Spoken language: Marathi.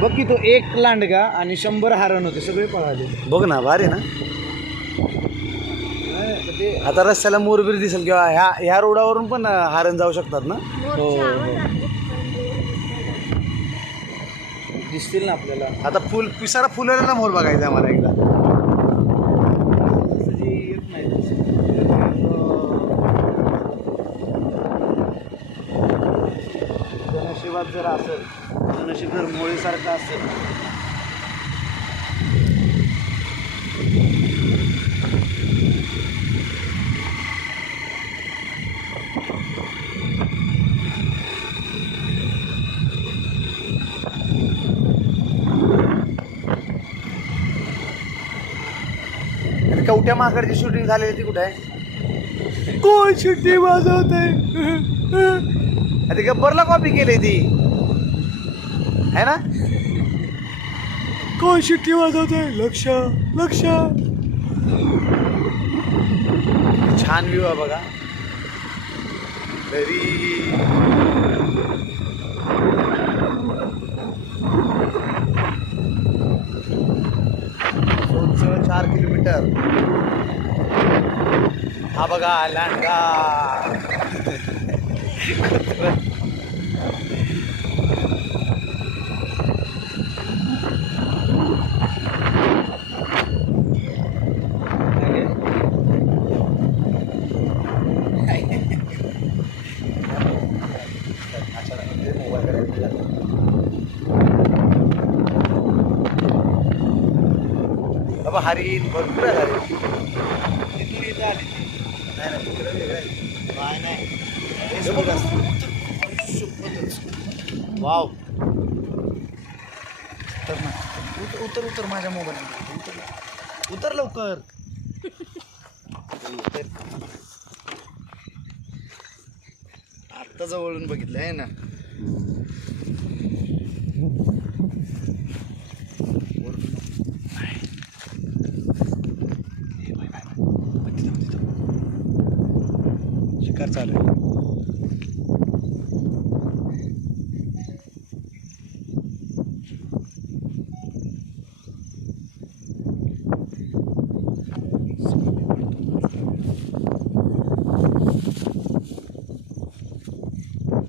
बघ की तो एक लांडगा आणि 100 हरण होते, सगळे पळाले. बघ ना, भारी ना. आता रस्त्याला मोरबीर दिसेल किंवा ह्या रोडावरून पण हरण जाऊ शकतात ना. हो दिसतील ना आपल्याला. आता पिसारा फुललेला मोर बघायचा आहे मला एकदा. येत नाही. धनशिवात जर असेल, धनशिव जर मोळीसारखं असेल, कवट्या माकडची शूटिंग झालेली ती कुठे आहे? कोण शिट्टी वाजवत आहे? ती गब्बरला कॉपी केली ती है ना. कोण शिट्टी वाजवत आहे? लक्ष लक्ष. छान व्ह्यू आहे बघा. घरी 4 किलोमीटर. हा बघा लांडगा. बाबा हरिण भरपूर आहे. तिथून इथं आली ती. नाही तिकडे वेगळं आहे. नाही हे बघा. वाव. उतर ना. उतर उतर माझ्या मोबाईल उतर लवकर. आत्ता जवळून बघितलं आहे ना. शिकार चालू आहे.